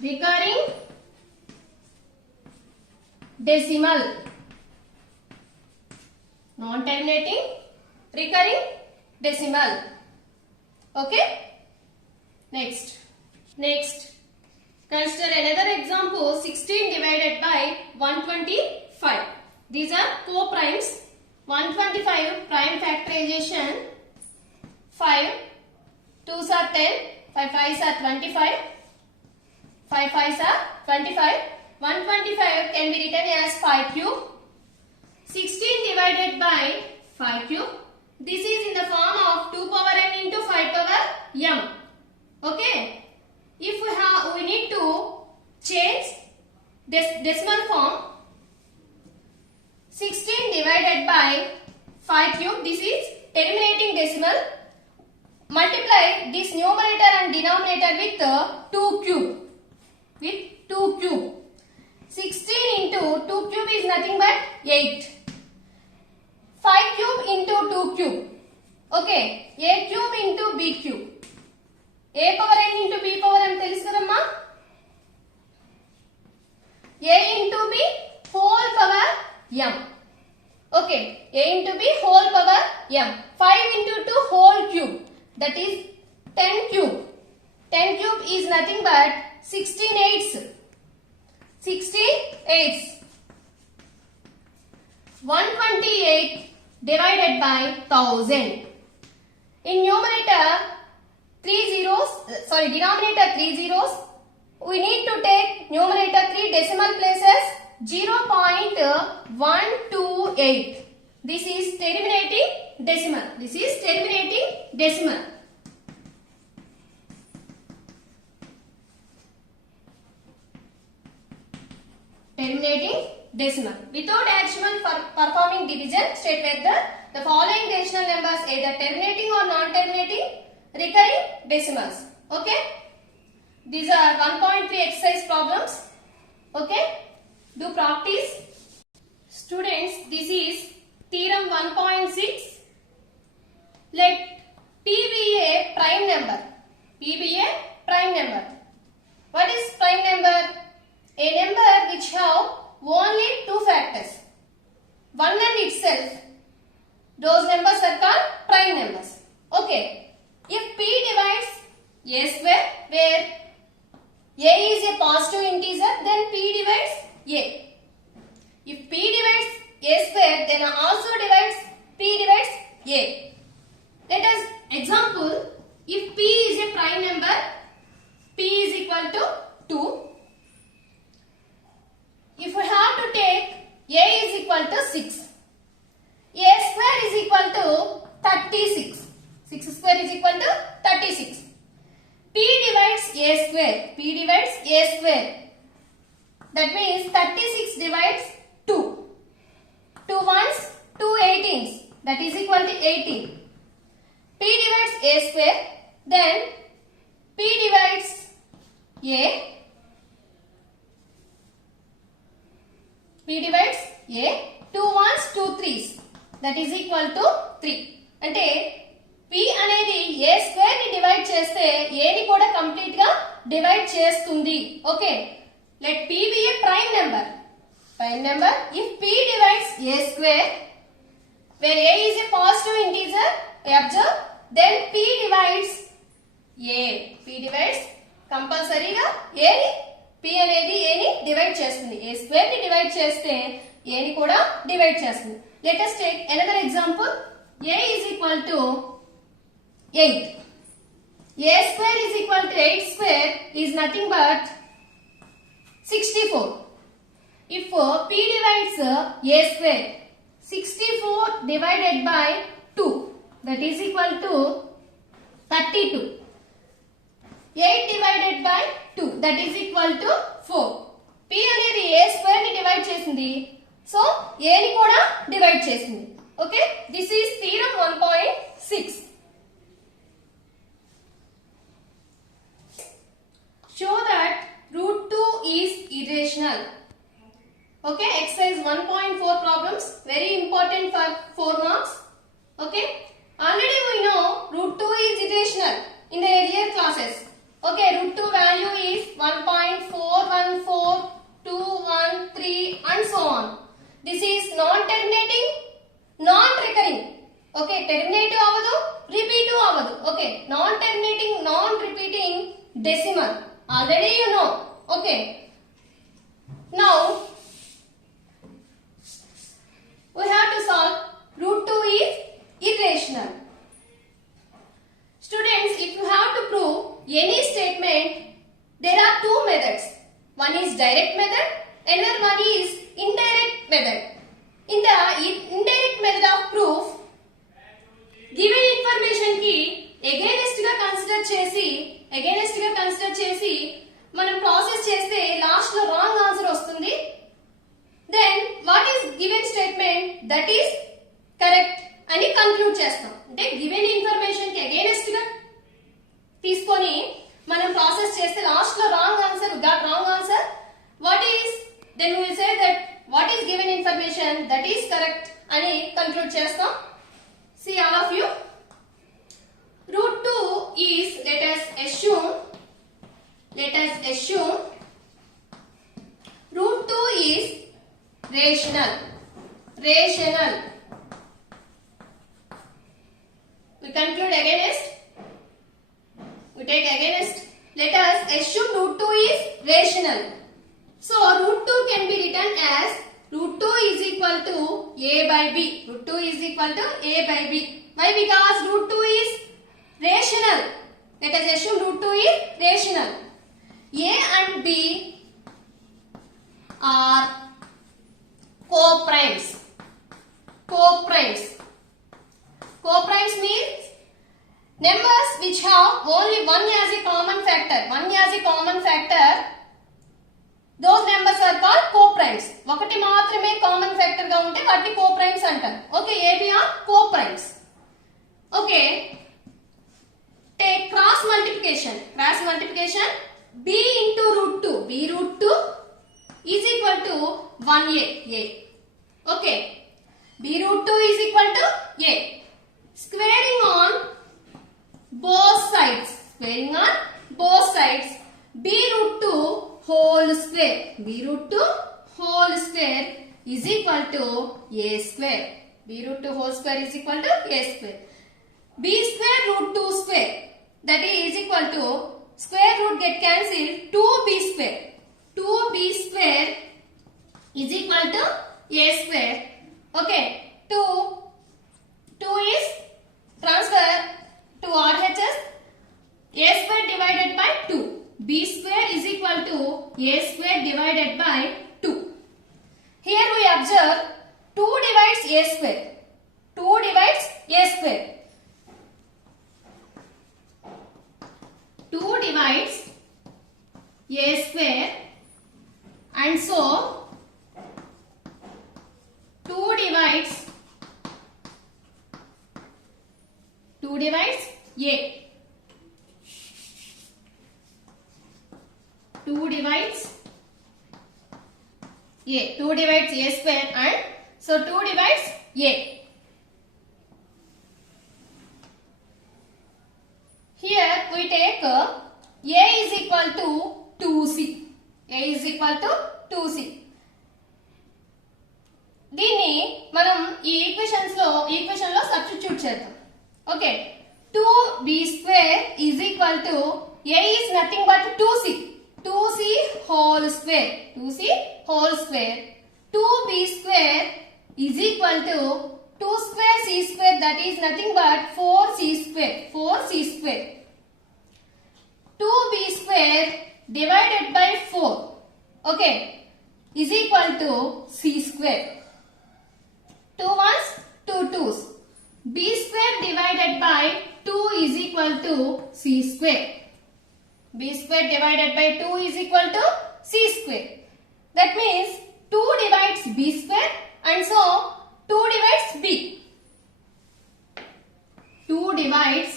recurring decimal, non-terminating recurring decimal. Okay, next consider another example. 16 divided by 125. These are co-primes. 125 prime factorization. 5 2s are 10, 5 5s are 25, 5 5s are 25. 125 can be written as 5 cube. 16 divided by 5 cube. This is in the form of 2 power n into 5 power m. Okay. If we need to change this decimal form, 16 divided by 5 cube. This is terminating decimal. Multiply this numerator and denominator with 2 cube. With 2 cube. 16 into 2 cube is nothing but 8. 5 cube into 2 cube. Okay. A cube into B cube. A power n into B power m telusu kadamma. A into B whole power m. Okay. A into B whole power m. 5 into 2 whole cube. That is 10 cube. 10 cube is nothing but 16 eighths. 16 eighths. 128 divided by 1000. In numerator 3 zeros, denominator 3 zeros. We need to take numerator 3 decimal places 0.128. This is terminating decimal. This is terminating decimal. Terminating decimal. Without actual performing division, state whether the following rational numbers either terminating or non-terminating recurring decimals. Okay. These are 1.3 exercise problems. Okay. Do practice. Students, this is theorem 1.6. Let P be a prime number. P be a prime number. What is prime number? A number which have only 2 factors. 1 and itself. Those numbers are called prime numbers. Okay. If P divides A square, where A is a positive integer, then P divides A. If P divides A square, then also P divides A. Let us example, if P is a prime number, P is equal to 2. If we have to take A is equal to 6. A square is equal to 36. 6 square is equal to 36. P divides A square. P divides A square. That means 36 divides 2. 2 ones, 2 18s. That is equal to 18. P divides A square. Then P divides A. P divides A. 2 ones, 2 3s. That is equal to 3. అంటే P అనేది A square ని divide చేస్తే A ని కూడా complete గా divide చేస్తుంది. Okay. Let P be a prime number. Prime number. If P divides A square, where A is a positive integer, observe, then P divides A. P divides కంపల్సరీగా A ని P అనేది A ని divide చేస్తుంది. A square ని divide చేస్తే A ని కూడా divide చేస్తుంది. Let us take another example. A is equal to 8. A square is equal to 8 square is nothing but 64. If P divides A square, 64 divided by 2, that is equal to 32. 8 divided by 2, that is equal to 4. P అనేది A square ని divide చేసింది. So A ని కూడా divide చేసింది. Okay, this is theorem 1.6. Show that root 2 is irrational. Okay, exercise 1.4 problems, very important for 4 marks. Okay, already we know root 2 is irrational in the earlier classes. Okay, root 2 value is 1.4 okay టెర్మినేటివ్ అవ్వదు రిపీటివ్ అవ్వదు okay non terminating non repeating decimal already you know okay now we have to solve root 2 is irrational. Students, if you have to prove any statement, there are two methods. One is direct method, another one is indirect method. In the indirect method of proof, given information ki against ga consider chesi మనం process చేస్తే last లో wrong answer వస్తుంది. Then what is given statement that is correct అని conclude చేస్తాం. అంటే given information కి against గా తీసుకొని మనం ప్రాసెస్ చేస్తే లాస్ట్ లో wrong answer got wrong answer what is then we will say that what is given information that is correct అని కంక్లూడ్ చేస్తాం. See all of you, root 2 is let us assume root 2 is rational. We conclude against. We take against. Let us assume root 2 is rational. So root 2 can be written as root 2 is equal to a by b. Root 2 is equal to a by b. Why? Because root 2 is rational. Let us assume root 2 is rational. A and b are co-primes. Co-primes means numbers which have only one as a common factor. Those numbers are called co-primes. ఒకటి మాత్రమే common factor గా ఉంటే వాటిని co-primes అంటారు. Okay AB are co-primes. Okay take cross multiplication. B into root 2. B root 2 is equal to 1a. Okay. B root 2 is equal to a. Squaring on both sides. B root 2 whole square. Is equal to a square. B root 2 whole square is equal to a square. B square root 2 square. That is equal to square root get cancelled. 2b square. 2b square is equal to a square. Okay. 2 is transfer to RHS. A square divided by 2. B square is equal to a square divided by 2. Here we observe 2 divides a square. 2 divides a square. 2 divides a square and so 2 divides a. 2 divides a square and so 2 divides a. Here we take a is equal to 2c. దీన్ని మనం ఈ equation లో substitute చేద్దాం. Okay 2b square is equal to a is nothing but 2c whole square. 2b square is equal to 2 square c square, that is nothing but 4c square. 2b square divided by 4 okay is equal to c square. 2 ones 2 twos. B square divided by 2 is equal to c square. B square divided by 2 is equal to c square. That means 2 divides b square and so 2 divides b. 2 divides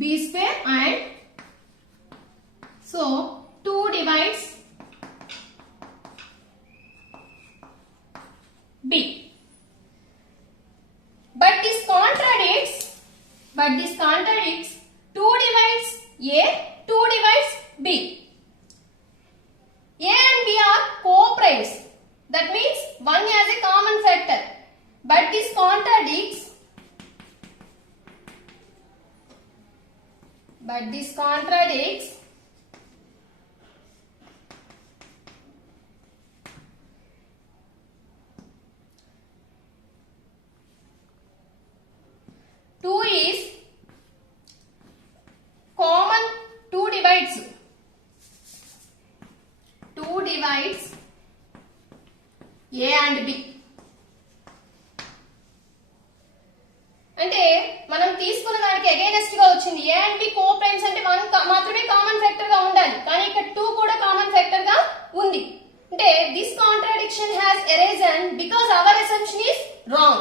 b square and so 2 divides b. But this contradicts 2 divides a, 2 divides b. A and b are co-primes. That means one has a common factor. but this contradicts two is common, two divides A and B. అంటే మనం తీసుకున్న దానికి against గా వచ్చింది. A and B co primes అంటే 1 మాత్రమే common factor గా ఉండాలి, కానీ ఇక్కడ 2 కూడా కామన్ ఫ్యాక్టర్ గా ఉంది. అంటే this contradiction has arisen because our assumption is wrong.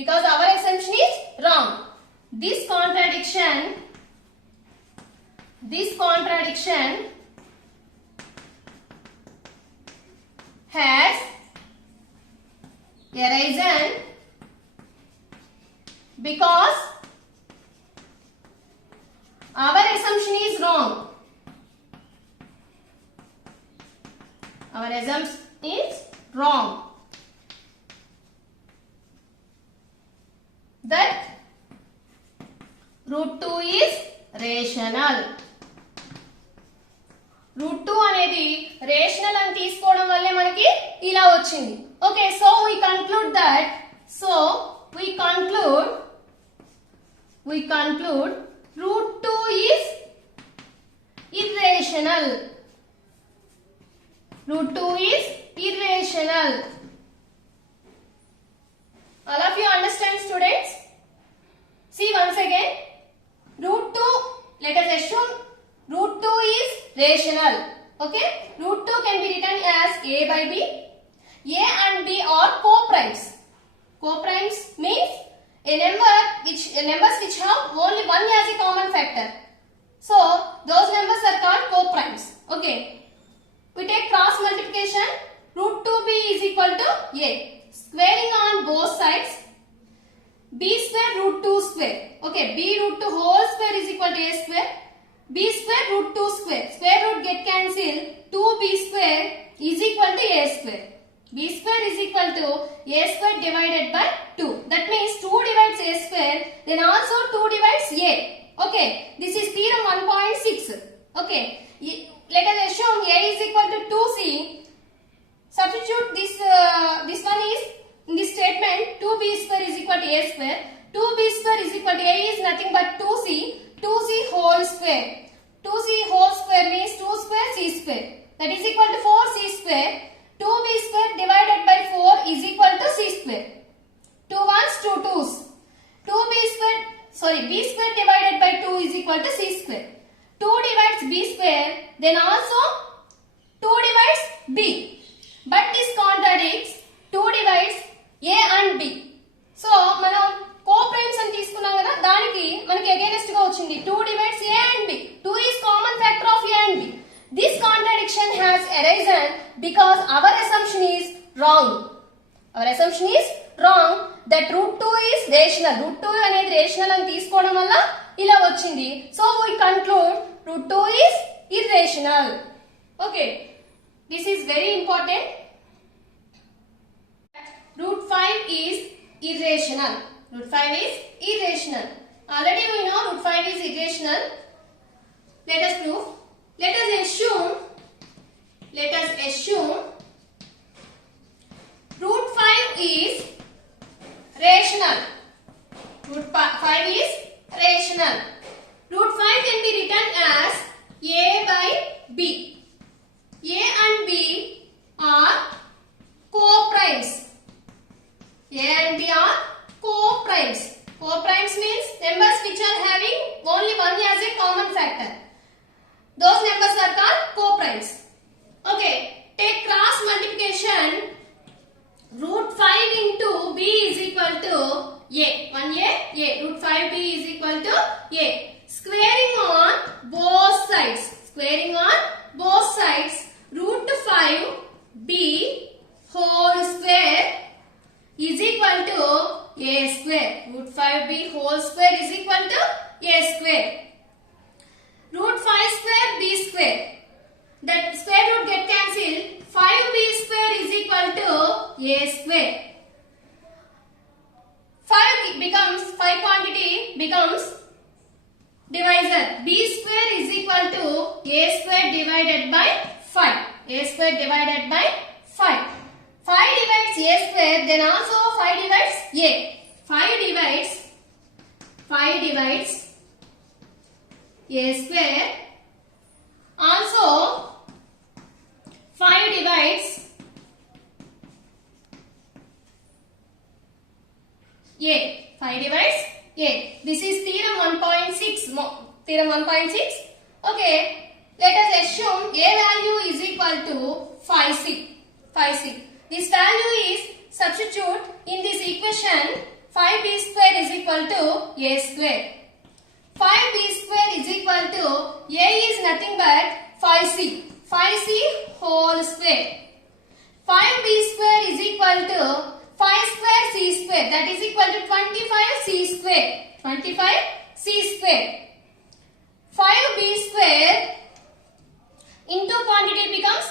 Because our assumption is wrong. This contradiction has arisen because our assumption is wrong. Our assumption is wrong. That root 2 is rational. root 2 అనేది rational అని తీసుకోవడం వల్లే మనకి ఇలా వచ్చింది. Okay, so we conclude root 2 is irrational. root 2 is irrational. All of you understand, students? See once again, root 2, let us assume root 2 is rational. Okay, root 2 can be written as A by B. A and B are co-primes. Co-primes means numbers which have only one as a common factor. So those numbers are called co-primes. Okay, we take cross multiplication. Root 2b is equal to A. Squaring on both sides, b square root 2 square. Okay, b root 2 whole square is equal to A square. B square root 2 square. Square root get cancelled. 2b square is equal to A square. B square is equal to A square divided by 2. That means 2 divides A square, then also 2 divides A. Okay, this is theorem 1.6. Okay, let us assume A is equal to 2c. Substitute this one is in this statement. 2b square is equal to A square. 2b square is equal to A is nothing but 2c. 2c whole square. 2c whole square means 2 square c square. That is equal to 4c square. 2b square divided by 4 is equal to c square. 2 ones, 2 twos. B square divided by 2 is equal to c square. 2 divides b square, then also 2 divides b. But this contradicts 2 divides A and B. So మనం co-primes అని తీసుకున్నాం కదా, దానికి మనకి against గా వచ్చింది 2 divides A and B. 2 is common factor of A and B. This contradiction has arisen because our assumption is wrong. Our assumption is wrong that root 2 is rational. root 2 అనేది rational అని తీసుకోవడం వల్ల ఇలా వచ్చింది. So we conclude root 2 is irrational. Okay, this is very important. Root 5 is irrational. Root 5 is irrational. Already we know root 5 is irrational. Let us prove. Let us assume root 5 is rational. Root 5 is rational. Root 5 can be written as A by B. A and B are co-primes. A and B are co-primes. Co-primes means numbers which are having only one as a common factor. Those numbers are called co-primes. Okay, take cross multiplication. Root 5 into B is equal to A. 1A, A. Root 5B is equal to A. Squaring on both sides. Root 5B whole square is equal to A square. Root 5B whole square is equal to A square. Root 5 square B square. That square root get cancelled. 5B square is equal to A square. 5 quantity becomes divisor. B square A square divided by 5. A square divided by 5. 5 divides A square, then also 5 divides A. 5 divides A square. Also 5 divides A. 5 divides A. This is theorem 1.6. Theorem 1.6. Okay. Let us assume A value is equal to 5c. 5c. This value is substitute in this equation. 5b square is equal to A square. 5b square is equal to A is nothing but 5c. 5c whole square. 5b square is equal to 5 square c square, that is equal to 25c square. 25c square. 5b square into quantity becomes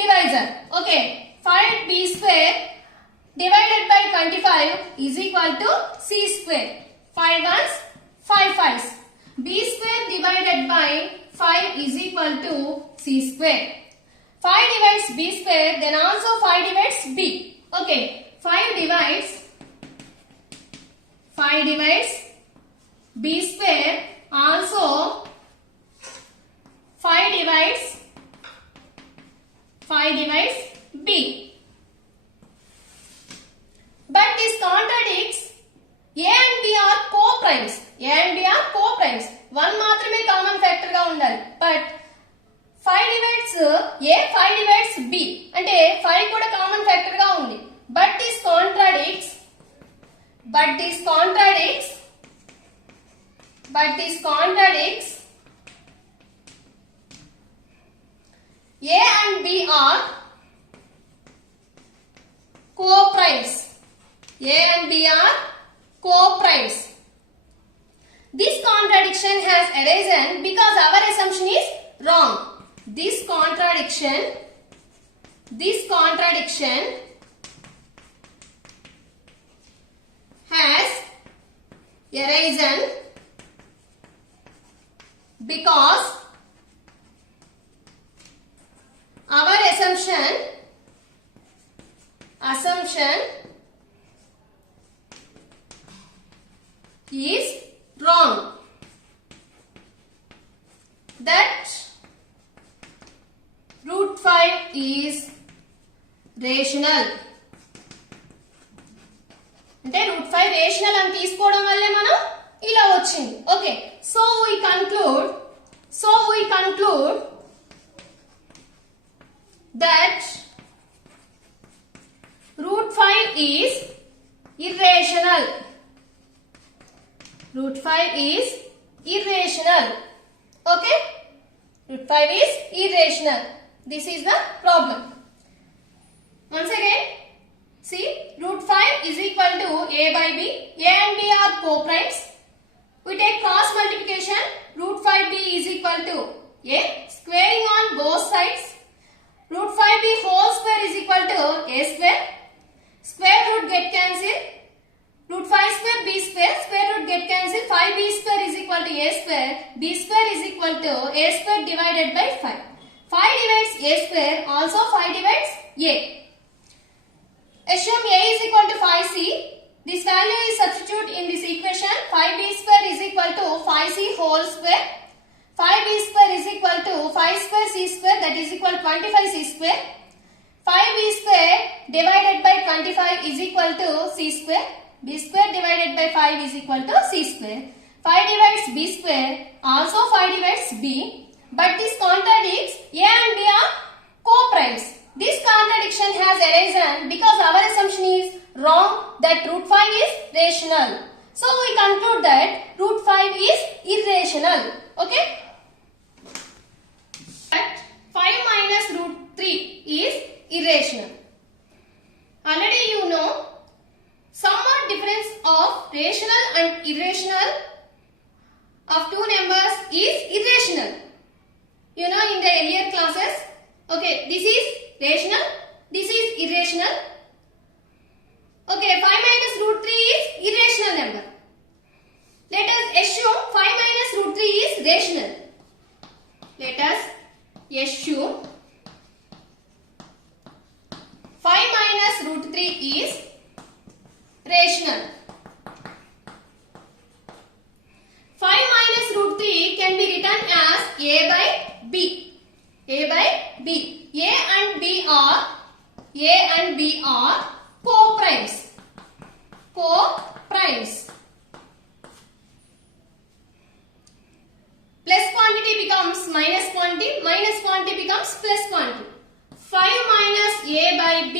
divisor. Okay. 5b square divided by 25 is equal to c square. 5 ones, 5 fives. B square divided by 5 is equal to c square. 5 divides b square, then also 5 divides b. Okay. 5 divides b square, also 5 divides b. But this contradicts A and B are co-primes. A and B are co-primes. One మాత్రమే common factor గా ఉండాలి. But 5 divides A, 5 divides B. అంటే 5 కూడా common factor గా ఉంది. But this contradicts A and B are co-primes. A and B are co-primes. This contradiction has arisen because our assumption is wrong. This contradiction has arisen because our assumption is wrong. That root 5 is rational. అంటే root 5 rational అని తీసుకోవడం వల్లే మనం ఇలా వచ్చింది. Okay. So we conclude that root 5 is irrational. Root 5 is irrational. Okay? Root 5 is irrational. This is the problem. Once again, see, root 5 is equal to A by B. A and B are co-primes. We take cross multiplication. Root 5b is equal to A. Squaring on both sides. Root 5b whole square is equal to A square. Square root get cancelled. Root 5 square b square. Square root get cancelled. 5b square is equal to A square. B square is equal to A square divided by 5. 5 divides A square. Also 5 divides A. Assume A is equal to 5c. This value is substitute in this equation. 5b square is equal to 5c whole square. 5b square is equal to 5 square c square, that is equal to 25c square. 5b square divided by 25 is equal to c square. B square divided by 5 is equal to c square. 5 divides b square, also 5 divides b. But this contradicts A and B are co-primes. This contradiction has arisen because our assumption is wrong, that root 5 is rational. So we conclude that root 5 is irrational. Okay? That 5 minus root 3 is irrational. Already you know somewhat difference of rational and irrational of two numbers is irrational. You know in the earlier classes. Okay, this is rational, this is irrational. Okay, 5 minus root 3 is irrational number. Let us assume 5 minus root 3 is rational. A by B. A by B. A and B are co-primes. Co-primes. Plus quantity becomes minus quantity. Minus quantity becomes plus quantity. 5 minus A by B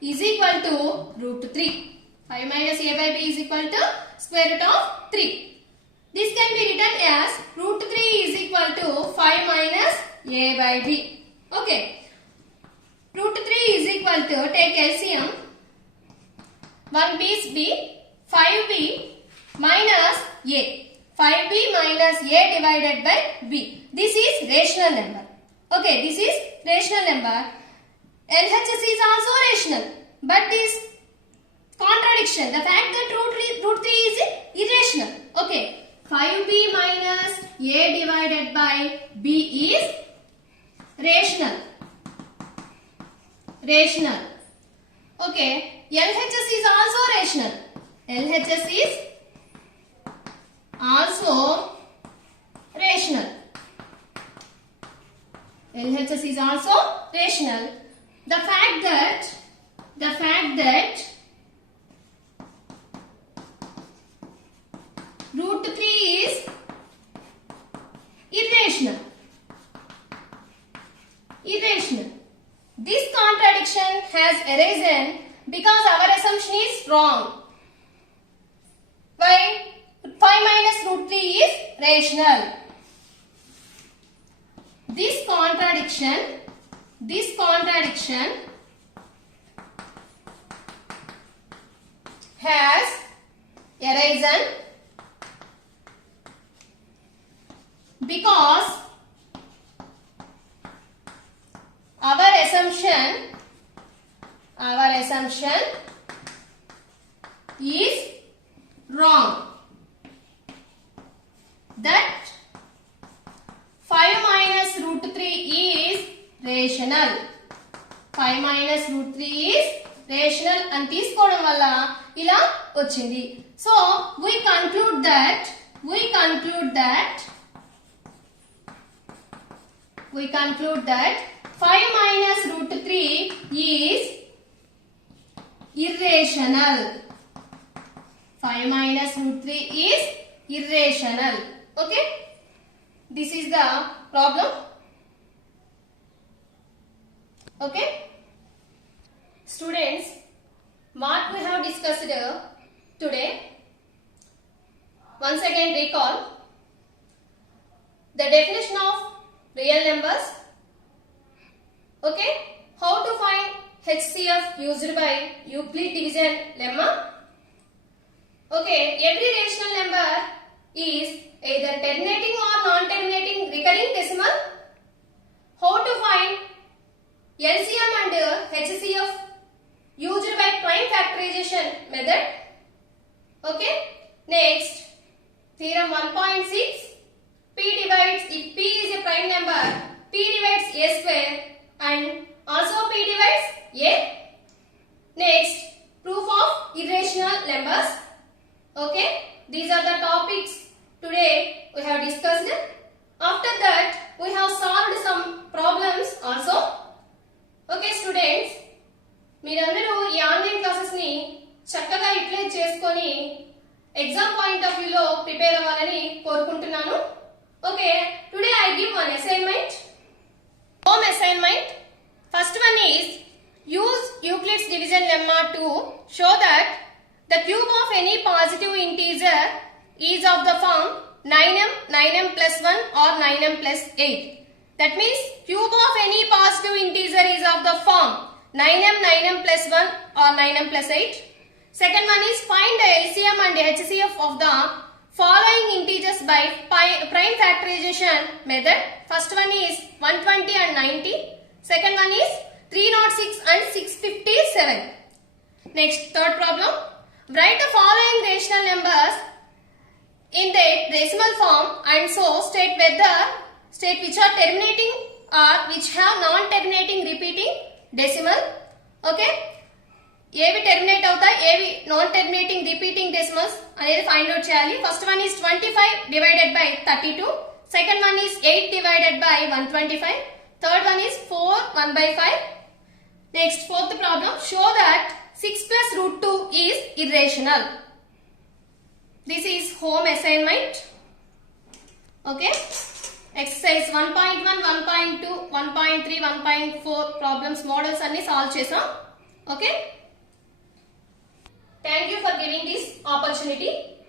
is equal to root 3. 5 minus A by B is equal to square root of 3. This can be written as root 3 is equal to 5 minus A by B. Okay. Root 3 is equal to, take LCM. 1b is B, 5b minus A. 5b minus A divided by B. This is rational number. Okay, this is rational number. LHS is also rational. But this contradiction, the fact that root 3 is irrational. Okay, 5b minus A divided by B is rational. Rational. Okay, LHS is also rational. LHS is also rational. LHS is also rational. The fact that root 3 is irrational. Irrational. This contradiction has arisen because our assumption is wrong. Why? 5 minus root 3 is rational. This contradiction has arisen because our assumption is wrong. That 5 minus root 3 is rational. 5 minus root 3 is rational and తీసుకోవడం వల్ల ఇలా వచ్చింది. So we conclude that 5 minus root 3 is irrational. 5 minus root 3 is irrational. Okay, this is the problem. Okay, students, what we have discussed today, once again recall the definition of real numbers. Okay, how to find HCF used by Euclid division lemma. Okay, every rational number is either terminating or non-terminating recurring decimal. How to find LCM and HCF used by prime factorization method. Okay, next theorem 1.6, P divides, if P is a prime number, P divides A square and also P divides A. Next, proof of irrational numbers. Okay, these are the topics today we have discussed. After that, we have solved some problems also. Okay students, మీరందరూ ఈ online classes ని చక్కగా utilise చేసుకొని exam point of view లో prepare అవ్వాలని కోరుకుంటున్నాను. Okay, today I give one assignment. Home assignment. First one is use Euclid's division lemma to show that the cube of any positive integer is of the form 9m, 9m plus 1 or 9m plus 8. That means cube of any positive integer is of the form 9m, 9m plus 1 or 9m plus 8. Second one is find the LCM and HCF of the following integers by prime factorization method. First one is 120 and 90. Second one is 306 and 657. Next, third problem. Write the following rational numbers in the decimal form and so state which are terminating or which have non-terminating repeating decimal. Okay, ఏవి terminate అవుతాయి, ఏవి non-terminating repeating decimals అనేది find out చేయాలి. First one is 25 divided by 32. Second one is 8 divided by 125. Third one is 4 1 by 5. Next, fourth problem. Show that 6 plus root 2 is irrational. This is home assignment. Okay. Exercise 1.1, 1.2, 1.3, 1.4 problems models अन्नी solve चेसाम. Okay. Thank you for giving this opportunity.